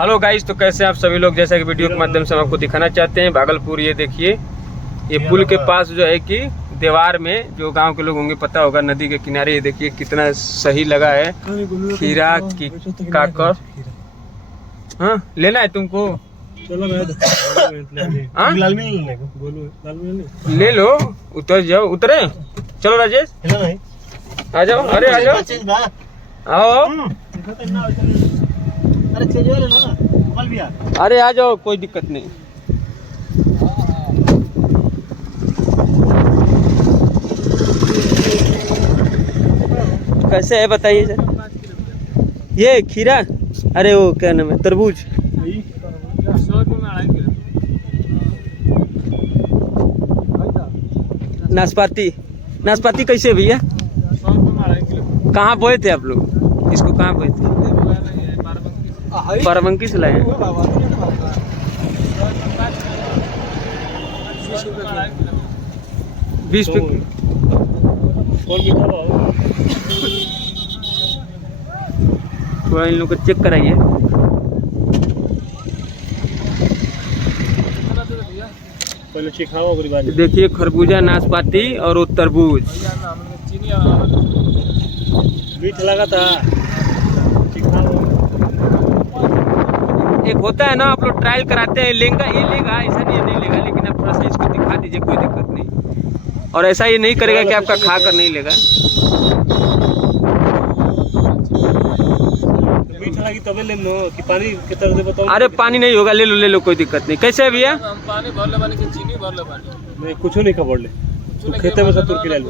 Hello guys, तो कैसे आप सभी लोग। जैसा कि वीडियो के माध्यम से हम आपको दिखाना चाहते हैं भागलपुर। ये देखिए, ये पुल के पास जो है कि दीवार में, जो गांव के लोग होंगे पता होगा, नदी के किनारे ये देखिए कितना सही लगा है। खीरा की काकर, हाँ लेना है तुमको? चलो ले लो, उतर जाओ। उतरे, चलो राजेश आ जाओ। अरे आ जाओ, आओ। अरे आ जाओ, कोई दिक्कत नहीं। कैसे है बताइए सर। ये खीरा, अरे वो क्या नाम है, तरबूज। नाशपाती, नाशपाती कैसे है भैया? कहाँ बोए थे आप लोग इसको? कहाँ बोए थे? बाराबंकी से लाए। 20 पे थोड़ा इन लोग को चेक कराइए। देखिए खरबूजा, नाशपाती और वो तरबूज। मीठ लगा था। एक होता है ना, आप लोग ट्रायल कराते हैं, लेगा ये लेगा, ऐसा नहीं लेगा, लेकिन आप थोड़ा सा इसको दिखा दीजिए, कोई दिक्कत नहीं। और ऐसा ये नहीं करेगा कि आपका खा कर नहीं लेगा। मीठ लगी तबे ले लो कि पानी के तरह से बताओ। अरे पानी नहीं होगा, ले लो, कोई दिक्कत नहीं। कैसे है भैया? पानी भर ले, पानी की चीनी भर ले, पानी नहीं कुछ नहीं खबर ले, तो खेते में सब तुर के ले लो।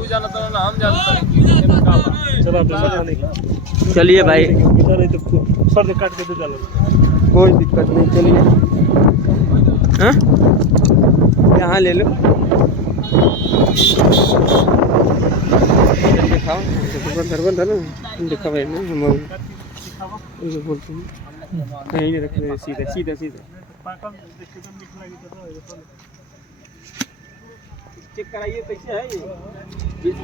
चलिए भाई, सर काट के दे डालो, कोई दिक्कत नहीं। चलिए, हाँ यहाँ ले लो, दिखाओ। दिखा भाई ना, हम बोलते हैं कहीं रख रहे, सीधा सीधा सीधा चेक कराइए। कैसे है ये? 20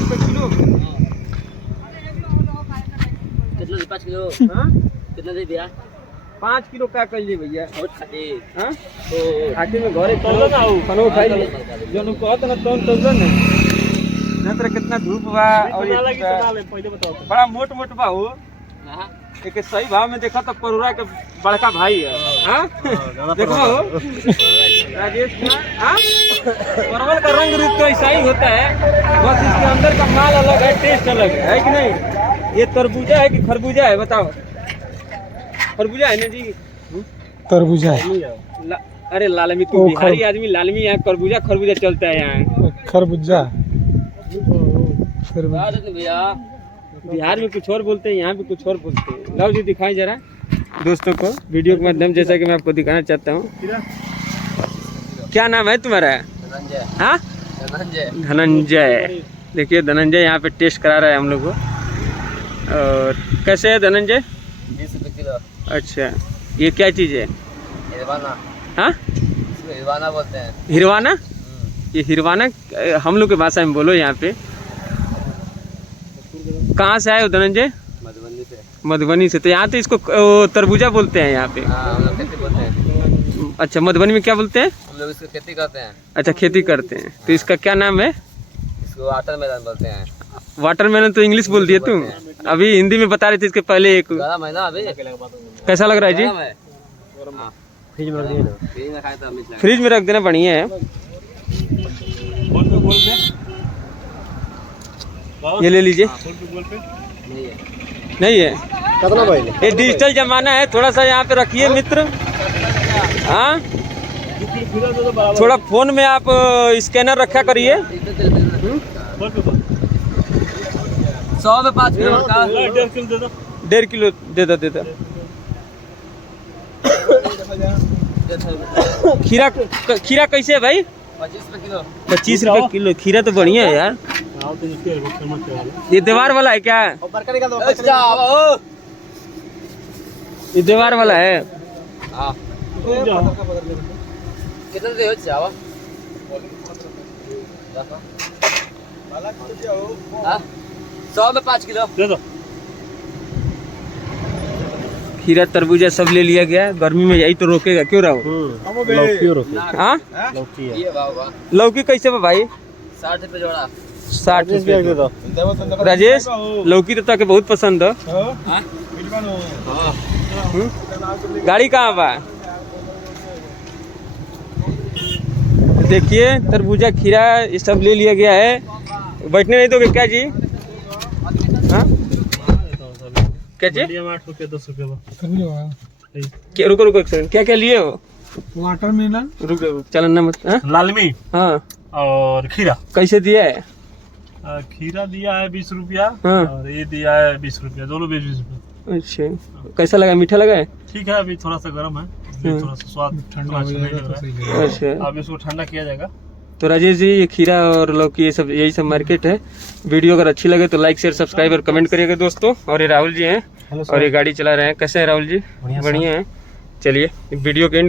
रुपये किलो। कितना? 5 किलो। हाँ कितना दे दिया? 5 किलो का कर ली भैया। हाँ तो आखिर में घरे खाना खाई जो कहते ना तो ना तेरा कितना धूप बा। और बड़ा मोट मोट बा हो, एक सही भाव में देखा तो परोरा के बड़का भाई है। हाँ देखो हो राजेश कुमार, हाँ परवल का रंग रूप तो ऐसा ही होता है, बस इसके अंदर का माल अलग है, टेस्ट अलग है कि नहीं? ये तरबूजा है कि खरबूजा है बताओ? खरबूजा है ना जी? तरबूजा है। अरे लालमी, तू बिहारी आदमी, लालमी यहाँ खरबूजा खरबूजा चलता है यहाँ। खरबूजा भैया बिहार में कुछ और बोलते हैं, यहाँ पे कुछ और बोलते हैं। लाओ जी दिखाएं जरा दोस्तों को वीडियो के माध्यम, जैसा कि मैं आपको दिखाना चाहता हूँ। क्या नाम है तुम्हारा? हाँ धनंजय। देखिए धनंजय यहाँ पे टेस्ट करा रहा है हम लोग को। और कैसे है धनंजय? 20 रुपये किलो। अच्छा, ये क्या चीज़ है? हिरवाना। हाँ हिरवाना बोलते हैं। हिरवाना? ये हिरवाना हम लोग की भाषा में बोलो यहाँ पे। कहाँ से आए हो धनंजय? मधुबनी से। मधुबनी से। तो यहाँ तो इसको तरबूजा बोलते हैं यहाँ पे। हम लोग खेती बोलते हैं। अच्छा, मधुबनी में क्या बोलते हैं? हम लोग इसको खेती करते हैं। अच्छा, खेती करते हैं। तो इसका क्या नाम है? इसको वाटरमेलन बोलते हैं। वाटरमेलन तो इंग्लिश बोल दिए तुम, अभी हिंदी में बता रहे थे इसके पहले। एक गरम है ना अभी? कैसा लग रहा है जी? फ्रिज में रख देना। फ्रिज में खाए तो मीठ लगेगा। फ्रिज में रख देना, बढ़िया है। ये ले लीजिए। नहीं है। नहीं है? कितना भाई? ये डिजिटल जमाना है, थोड़ा सा यहाँ पे रखिए मित्र। हाँ थोड़ा फोन में आप स्कैनर रखा करिए। 100 में 5 किलो का। 1.5 किलो दे दो। खीरा कैसे है भाई? 25 रुपये किलो। 25 रुपये किलो। खीरा तो बढ़िया है यार। ये दीवार वाला है क्या? ये दीवार वाला है। कितना दे हो चावा? 100 में 5 किलो दे दो। खीरा तरबूजा सब ले लिया गया। गर्मी में यही तो रोकेगा, क्यों राहुल? लौकी रोकी। हाँ लौकी है। ये वाह वाह लौकी कैसे बा भाई? 60 रुपए जोड़ा। 60 दे रुपये। दो। राजेश लौकी तो ताके बहुत पसंद है। हाँ गाड़ी कहाँ बा? देखिए तरबूजा खीरा ये सब ले लिया गया है। बैठने नहीं दोगे क्या जी? हाँ क्या जी? 8 रुपये 10 रुपये बा। क्या रुको रुको एक सेकंड, क्या क्या लिए हो? वाटरमेलन, रुक रुक चलन मत। हाँ लालमी हाँ और खीरा। कैसे दिया है? खीरा दिया है 20 रुपया हाँ। और ये दिया है 20 रुपया, दोनों 20 रुपये। अच्छा कैसा लगा, मीठा लगा है? ठीक है, अभी थोड़ा सा गर्म है, अभी थोड़ा सा स्वाद ठंडा अच्छा नहीं लग रहा है। अच्छा अब इसको ठंडा किया जाएगा। तो राजेश जी ये खीरा और लौकी ये सब यही सब मार्केट है। वीडियो अगर अच्छी लगे तो लाइक शेयर सब्सक्राइब और कमेंट करिएगा दोस्तों। और ये राहुल जी हैं और ये गाड़ी चला रहे हैं। कैसे हैं राहुल जी? बढ़िया है। चलिए वीडियो के एंड